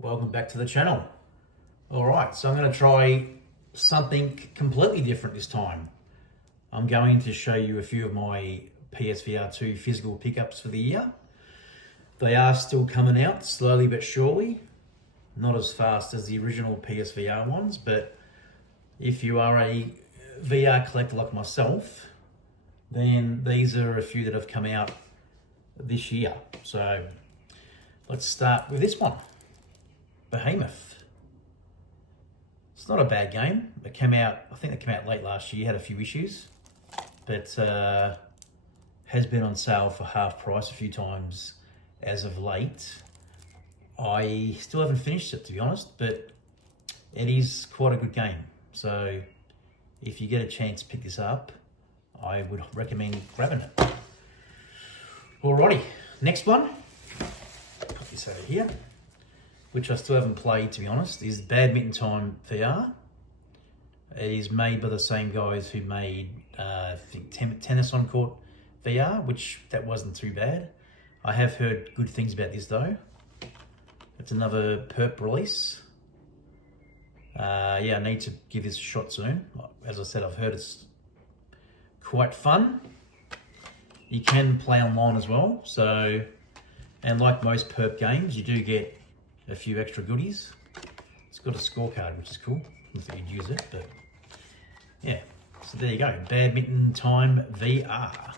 Welcome back to the channel. Alright, so I'm going to try something completely different this time. I'm going to show you a few of my PSVR2 physical pickups for the year. They are still coming out slowly but surely. Not as fast as the original PSVR ones, but if you are a VR collector like myself, then these are a few that have come out this year. So let's start with this one. Behemoth. It's not a bad game. It came out, I think it came out late last year, had a few issues, but has been on sale for half price a few times as of late. I still haven't finished it, to be honest, but it is quite a good game. So if you get a chance to pick this up, I would recommend grabbing it. Alrighty, next one. Put this over here, which I still haven't played, to be honest, is Badminton Time VR. It is made by the same guys who made, I think, Tennis on Court VR, which that wasn't too bad. I have heard good things about this though. It's another perp release. Yeah, I need to give this a shot soon. As I said, I've heard it's quite fun. You can play online as well, so, and like most perp games, you do get a few extra goodies. It's got a scorecard, which is cool. Not that you'd use it, but yeah. So there you go, Badminton Time VR.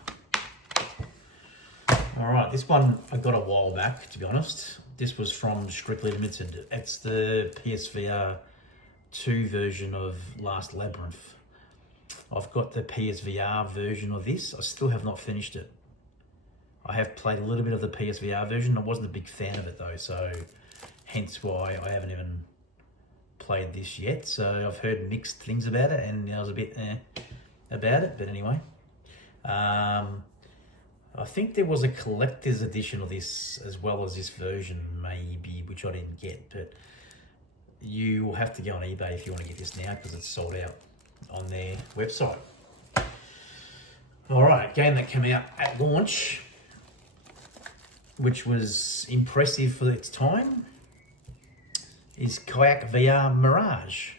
All right, this one I got a while back, to be honest. This was from Strictly Limited. It's the PSVR 2 version of Last Labyrinth. I've got the PSVR version of this. I still have not finished it. I have played a little bit of the PSVR version. I wasn't a big fan of it though, so hence why I haven't even played this yet. So I've heard mixed things about it, and I was a bit about it, but anyway. I think there was a collector's edition of this as well as this version, maybe, which I didn't get, but you will have to go on eBay if you want to get this now because it's sold out on their website. All right, game that came out at launch, which was impressive for its time, is Kayak VR Mirage.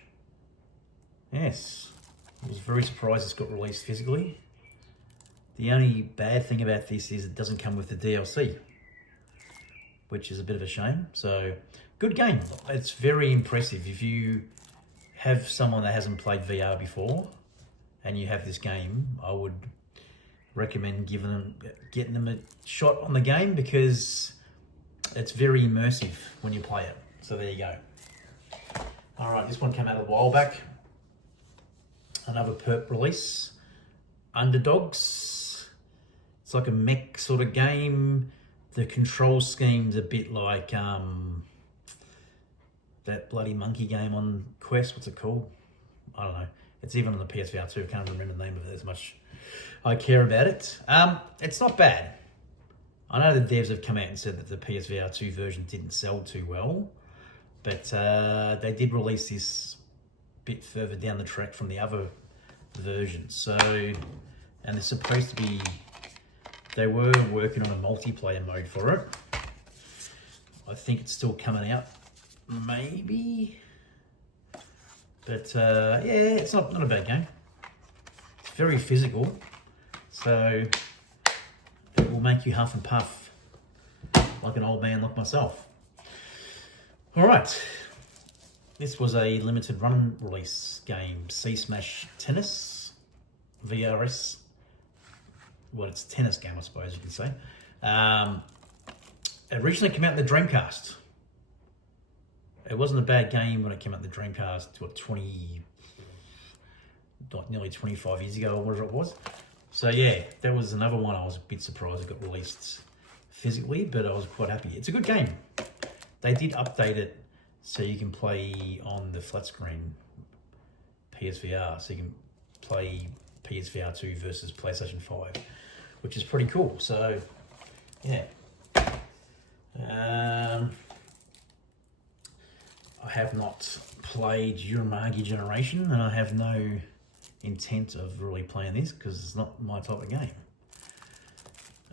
Yes, I was very surprised it's got released physically. The only bad thing about this is it doesn't come with the DLC, which is a bit of a shame. So, good game. It's very impressive. If you have someone that hasn't played VR before and you have this game, I would recommend getting them a shot on the game because it's very immersive when you play it. So there you go. All right, this one came out a while back. Another perp release, Underdogs. It's like a mech sort of game. The control scheme's a bit like that bloody monkey game on Quest. What's it called? I don't know. It's even on the PSVR 2. I can't remember the name of it as much. I care about it. It's not bad. I know the devs have come out and said that the PSVR 2 version didn't sell too well, but they did release this bit further down the track from the other versions. So, and they're supposed to be, they were working on a multiplayer mode for it. I think it's still coming out, maybe. But yeah, it's not a bad game. It's very physical, so it will make you huff and puff like an old man like myself. All right, this was a limited run release game, Sea Smash Tennis VRS. Well, it's a tennis game, I suppose you can say. It originally came out in the Dreamcast. It wasn't a bad game when it came out in the Dreamcast, nearly 25 years ago or whatever it was. So yeah, that was another one I was a bit surprised it got released physically, but I was quite happy. It's a good game. They did update it so you can play on the flat screen PSVR, so you can play PSVR 2 versus PlayStation 5, which is pretty cool. So yeah. I have not played Uramagi Generation, and I have no intent of really playing this because it's not my type of game.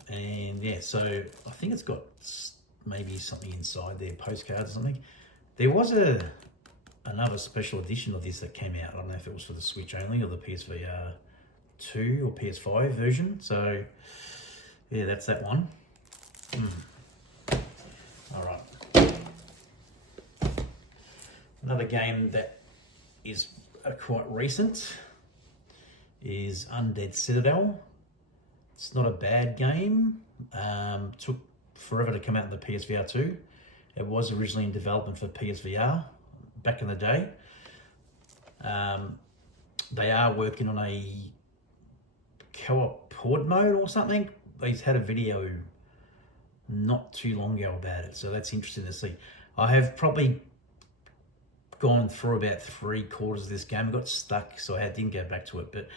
And yeah, so I think it's got maybe something inside there, postcards or something. There was another special edition of this that came out. I don't know if it was for the Switch only or the PSVR2 or PS5 version. So yeah, that's that one. All right. Another game that is quite recent is Undead Citadel. It's not a bad game. Took forever to come out in the PSVR2. It was originally in development for PSVR back in the day. They are working on a co-op horde mode or something. They've had a video not too long ago about it, so that's interesting to see. I have probably gone through about 3/4 of this game. I got stuck, so I didn't go back to it, but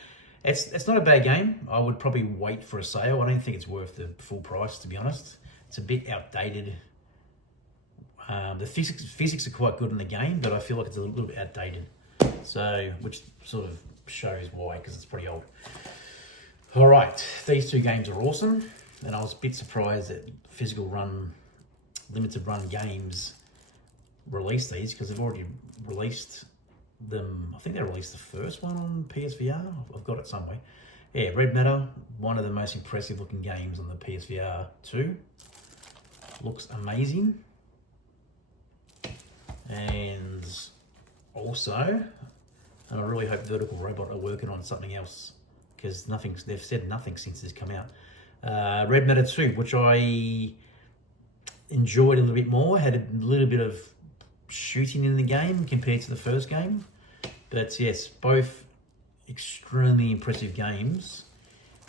it's not a bad game. I would probably wait for a sale. I don't think it's worth the full price, to be honest. It's a bit outdated. The physics are quite good in the game, but I feel like it's a little bit outdated. So, which sort of shows why, because it's pretty old. All right, these two games are awesome, and I was a bit surprised that limited run games released these, because they've already released them. I think they released the first one on PSVR. I've got it somewhere. Yeah, Red Matter, one of the most impressive looking games on the PSVR2. Looks amazing. And also, and I really hope Vertical Robot are working on something else, because they've said nothing since this come out. Red Matter 2, which I enjoyed a little bit more, had a little bit of shooting in the game compared to the first game. But yes, both extremely impressive games.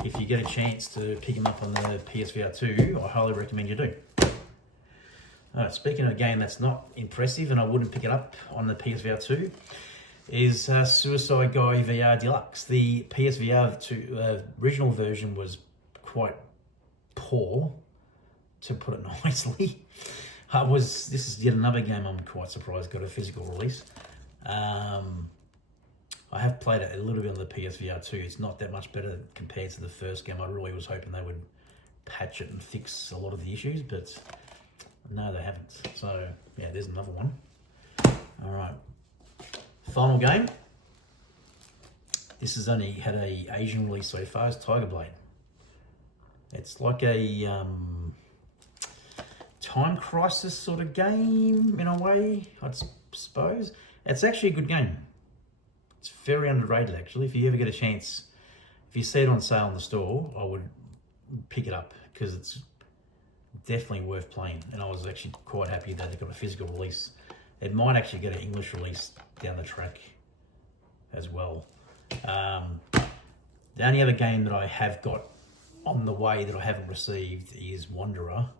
If you get a chance to pick them up on the PSVR2, I highly recommend you do. Speaking of a game that's not impressive, and I wouldn't pick it up on the PSVR2, is Suicide Guy VR Deluxe. The PSVR2 original version was quite poor, to put it nicely. This is yet another game I'm quite surprised got a physical release. I have played it a little bit on the PSVR2. It's not that much better compared to the first game. I really was hoping they would patch it and fix a lot of the issues, but no, they haven't. So yeah, there's another one. All right, final game. This has only had a Asian release so far. Is Tiger Blade. It's like a time crisis sort of game in a way, I suppose. It's actually a good game. It's very underrated, actually. If you ever get a chance, if you see it on sale in the store, I would pick it up, because it's definitely worth playing. And I was actually quite happy that they got a physical release. It might actually get an English release down the track as well. The only other game that I have got on the way that I haven't received is Wanderer,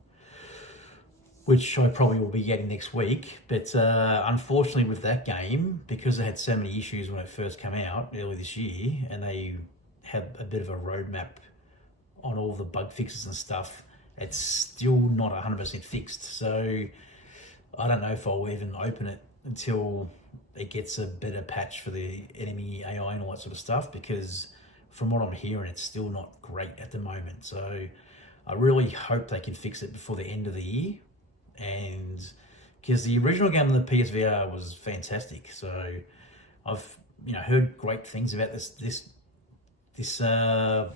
which I probably will be getting next week. But unfortunately with that game, because they had so many issues when it first came out early this year, and they had a bit of a roadmap on all the bug fixes and stuff, it's still not 100% fixed. So I don't know if I'll even open it until it gets a better patch for the enemy AI and all that sort of stuff, because from what I'm hearing, it's still not great at the moment. So I really hope they can fix it before the end of the year. And because the original game on the PSVR was fantastic, so I've heard great things about this remaster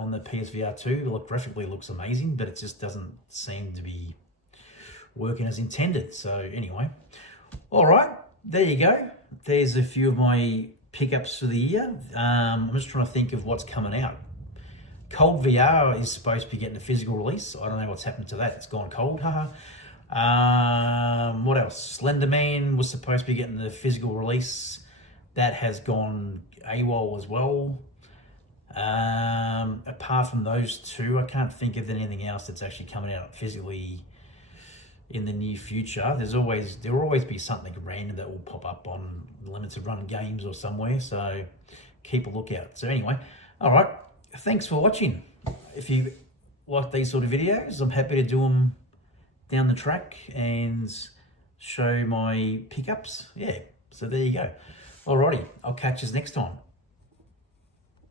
on the PSVR2. Look, graphically looks amazing, but it just doesn't seem to be working as intended. So anyway, all right, there you go. There's a few of my pickups for the year. I'm just trying to think of what's coming out. Cold VR is supposed to be getting a physical release. I don't know what's happened to that. It's gone cold. Haha. What else? Slender Man was supposed to be getting the physical release. That has gone AWOL as well. Apart from those two, I can't think of anything else that's actually coming out physically in the near future. There will always be something random that will pop up on limited run games or somewhere. So keep a lookout. So anyway, all right. Thanks for watching. If you like these sort of videos, I'm happy to do them down the track and show my pickups. Yeah, so there you go. Alrighty, I'll catch you next time.